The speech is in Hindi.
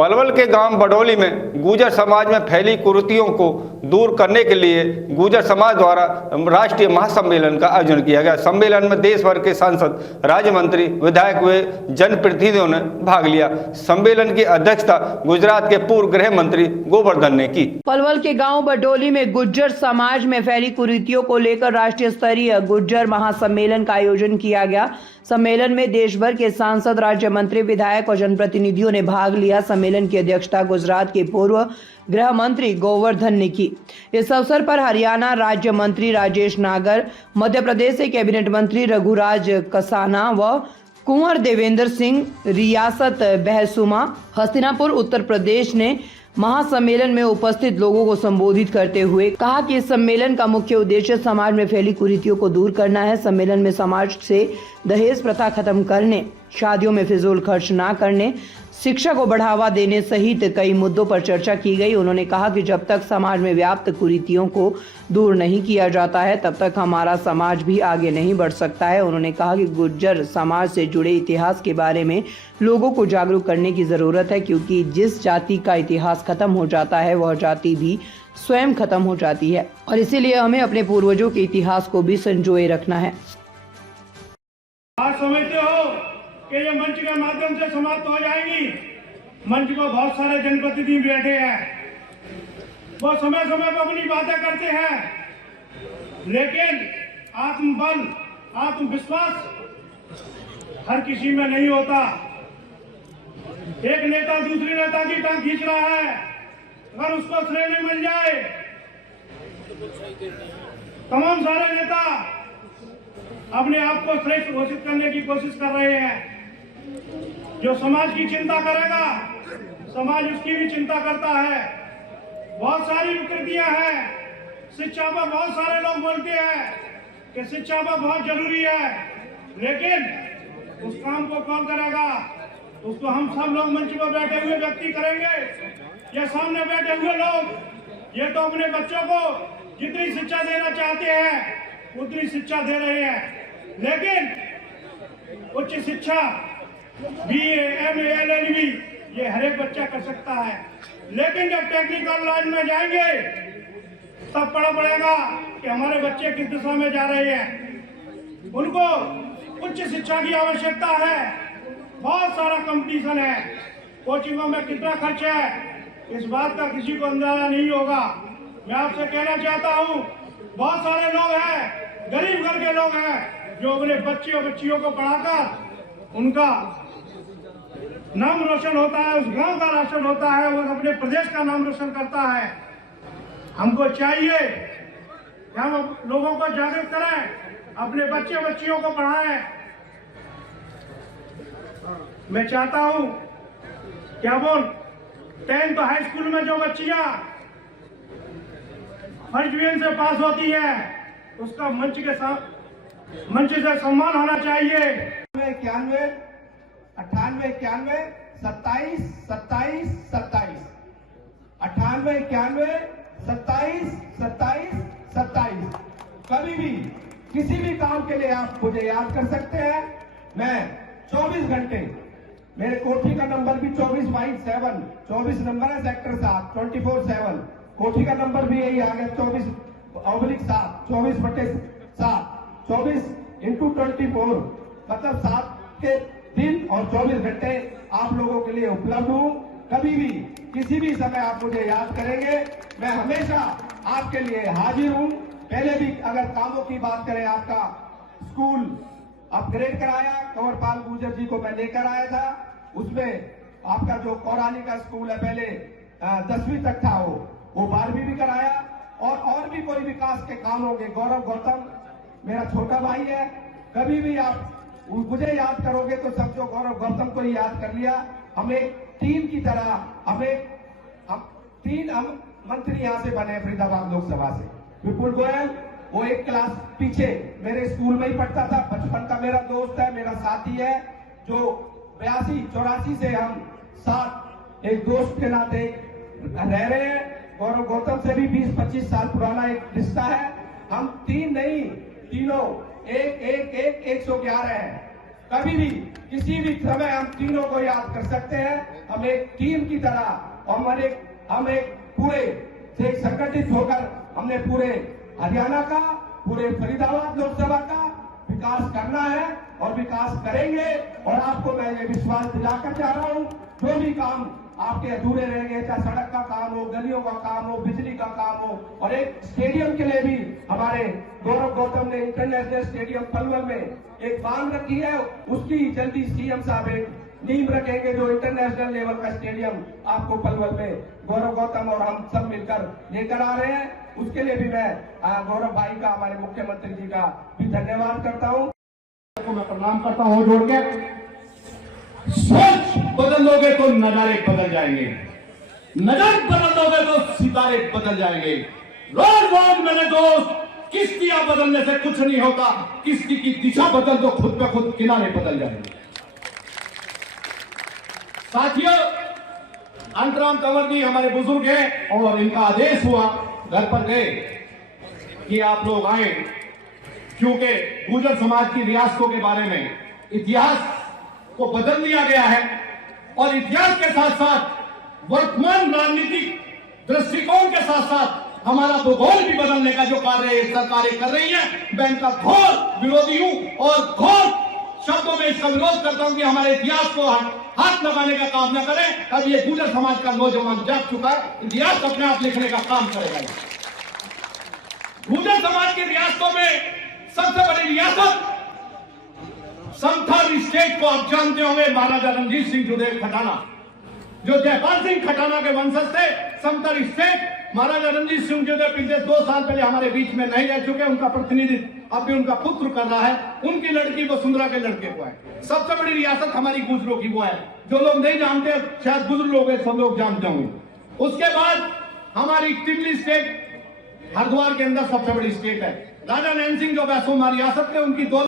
पलवल के गांव बडोली में गुर्जर समाज में फैली कुरीतियों को दूर करने के लिए गुर्जर समाज द्वारा राष्ट्रीय महासम्मेलन का आयोजन किया गया। सम्मेलन में देश भर के सांसद, राज्य मंत्री, विधायक व जनप्रतिनिधियों ने भाग लिया। सम्मेलन की अध्यक्षता गुजरात के पूर्व गृह मंत्री गोवर्धन ने की। पलवल के गांव बडोली में गुर्जर समाज में फैली कुरीतियों को लेकर राष्ट्रीय स्तरीय गुर्जर महासम्मेलन का आयोजन किया गया। सम्मेलन में देश भर के सांसद, राज्य मंत्री, विधायक और जनप्रतिनिधियों ने भाग लिया। सम्मेलन की अध्यक्षता गुजरात के पूर्व गृह मंत्री गोवर्धन ने की। इस अवसर पर हरियाणा राज्य मंत्री राजेश नागर, मध्य प्रदेश से कैबिनेट मंत्री रघुराज कसाना व कुंवर देवेंद्र सिंह, रियासत बहसुमा, हस्तिनापुर, उत्तर प्रदेश ने महासम्मेलन में उपस्थित लोगों को संबोधित करते हुए कहा कि इस सम्मेलन का मुख्य उद्देश्य समाज में फैली कुरीतियों को दूर करना है। सम्मेलन में समाज से दहेज प्रथा खत्म करने, शादियों में फिजूल खर्च न करने, शिक्षा को बढ़ावा देने सहित कई मुद्दों पर चर्चा की गई। उन्होंने कहा कि जब तक समाज में व्याप्त कुरीतियों को दूर नहीं किया जाता है तब तक हमारा समाज भी आगे नहीं बढ़ सकता है। उन्होंने कहा कि गुर्जर समाज से जुड़े इतिहास के बारे में लोगों को जागरूक करने की जरूरत है, क्योंकि जिस जाति का इतिहास खत्म हो जाता है वह जाति भी स्वयं खत्म हो जाती है और इसीलिए हमें अपने पूर्वजों के इतिहास को भी संजोए रखना है। आप समझते हो कि ये मंच के माध्यम से समाप्त हो जाएंगी। मंच पर बहुत सारे जनप्रतिनिधि बैठे हैं, वो समय समय पर अपनी बातें करते हैं, लेकिन आत्मबल, आत्मविश्वास हर किसी में नहीं होता। एक नेता दूसरी नेता की टांग खींच रहा है, अगर उसको श्रेय नहीं मिल जाए, तमाम सारे नेता अपने आप को श्रेष्ठ घोषित करने की कोशिश कर रहे हैं। जो समाज की चिंता करेगा, समाज उसकी भी चिंता करता है। बहुत सारी विकृतियां हैं। शिक्षा पर बहुत सारे लोग बोलते हैं कि शिक्षा पर बहुत जरूरी है, लेकिन उस काम को कौन करेगा? उसको हम सब लोग मंच पर बैठे हुए व्यक्ति करेंगे। ये सामने बैठे हुए लोग, ये तो अपने बच्चों को जितनी शिक्षा देना चाहते हैं उतनी शिक्षा दे रहे हैं, लेकिन उच्च शिक्षा BA, MA, LLB ये हर एक बच्चा कर सकता है, लेकिन जब टेक्निकल लाइन में जाएंगे तब पता पड़ेगा कि हमारे बच्चे किस दिशा में जा रहे हैं। उनको उच्च शिक्षा की आवश्यकता है। बहुत सारा कंपटीशन है, कोचिंगों में कितना खर्च है इस बात का किसी को अंदाजा नहीं होगा। मैं आपसे कहना चाहता हूँ, बहुत सारे लोग हैं, गरीब घर के लोग हैं, जो अपने बच्चे और बच्चियों को पढ़ाकर उनका नाम रोशन होता है, उस गांव का रोशन होता है, वो अपने प्रदेश का नाम रोशन करता है। हमको चाहिए कि हम लोगों को जागरूक करें, अपने बच्चे बच्चियों को पढ़ाएं। मैं चाहता हूं क्या बोल 10th हाई स्कूल में जो बच्चियां फर्स्ट डिवीजन से पास होती है उसका मंच से सम्मान होना चाहिए। 91, 98, 91, 27, 27, 27, 98, 91, 27, 27, 27। कभी भी किसी भी काम के लिए आप मुझे याद कर सकते हैं। मैं 24 घंटे, मेरे कोठी का नंबर भी 24/7, 24 नंबर है, सेक्टर 7, 24/7। कोठी का नंबर भी यही आ गया 24/7, 24/7, 24 × 24, मतलब 7 के दिन और 24 घंटे आप लोगों के लिए उपलब्ध हूँ। कभी भी किसी भी समय आप मुझे याद करेंगे, मैं हमेशा आपके लिए हाजिर हूँ। पहले भी अगर कामों की बात करें, आपका स्कूल अपग्रेड कराया, कंवरपाल गुर्जर जी को मैं लेकर आया था। उसमें आपका जो कौराली का स्कूल है, पहले 10वीं तक था, वो 12वीं भी कराया। और भी कोई विकास के काम होंगे। गौरव गौतम मेरा छोटा भाई है, कभी भी आप मुझे याद करोगे तो सब जो गौरव गौतम को ही याद कर लिया। हम एक टीम की तरह, हम 3 मंत्री यहाँ से बने फरीदाबाद लोकसभा से। विपुल गोयल, वो एक क्लास पीछे मेरे स्कूल में ही पढ़ता था, बचपन का मेरा दोस्त है, मेरा साथी है, जो 82-84 से हम साथ एक दोस्त के नाते रह रहे हैं। गौरव गौतम से भी 20-25 साल पुराना एक रिश्ता है। हम 3 नहीं, तीनों 111 है। कभी भी किसी भी समय हम तीनों को याद कर सकते हैं। हम एक टीम की तरह हम एक पूरे से संगठित होकर हमने पूरे हरियाणा का, पूरे फरीदाबाद लोकसभा का विकास करना है और विकास करेंगे। और आपको मैं ये विश्वास दिलाकर चाह रहा हूं, जो भी काम आपके अधूरे रहेंगे, चाहे सड़क का काम हो, गलियों का काम हो, बिजली का काम हो, और एक स्टेडियम के लिए भी हमारे गौरव गौतम ने इंटरनेशनल स्टेडियम पलवल में एक मांग रखी है, उसकी जल्दी सीएम साहब एक नींव रखेंगे, जो इंटरनेशनल लेवल का स्टेडियम आपको पलवल में गौरव गौतम और हम सब मिलकर लेकर आ रहे हैं। उसके लिए भी मैं गौरव भाई का, हमारे मुख्यमंत्री जी का भी धन्यवाद करता हूं। मैं प्रणाम करता हूं जोड़ के। सोच बदल दोगे तो नजारे बदल जाएंगे, नजर बदल दोगे तो सितारे बदल जाएंगे। रोज रोज मेरे दोस्त, किश्तियां बदलने से कुछ नहीं होता, किश्ती की दिशा बदल दो, खुद पे खुद किनारे बदल जाएंगे। साथियों, अंतराम कंवर जी हमारे बुजुर्ग हैं और इनका आदेश हुआ, घर पर गए कि आप लोग आए, क्योंकि गुर्जर समाज की रियासतों के बारे में इतिहास को बदल दिया गया है और इतिहास के साथ साथ वर्तमान राजनीतिक दृष्टिकोण के साथ साथ हमारा भूगोल भी बदलने का जो कार्य सरकारें कर रही है, मैं इनका घोर विरोधी हूं और घोर शब्दों में इसका विरोध करता हूं कि हमारे इतिहास को हाथ लगाने का काम न करें। अब ये गुर्जर समाज का नौजवान जाग चुका है, इतिहास अपने आप लिखने का काम करेगा। गुर्जर समाज की रियासतों में सबसे बड़ी रियासत समथर स्टेट को आप जानते होंगे, महाराजा रणजीत सिंह सुदेव खटाना, जो जयपाल सिंह खटाना के वंशज थे। समथर स्टेट महाराजा रणजीत सिंह सुदेव पिछले 2 साल पहले हमारे बीच में नहीं रह चुके, उनका प्रतिनिधित्व अब भी उनका पुत्र कर रहा है, उनकी लड़की वसुंधरा के लड़के को है। सबसे बड़ी रियासत हमारी गुर्जरों की वो है, जो लोग नहीं जानते, शायद बुजुर्ग लोग सब लोग जानते होंगे। उसके बाद हमारी टिमली स्टेट हरिद्वार के अंदर सबसे बड़ी स्टेट है। राजा नैन सिंह जो वैसोमा रियासत थे, उनकी 2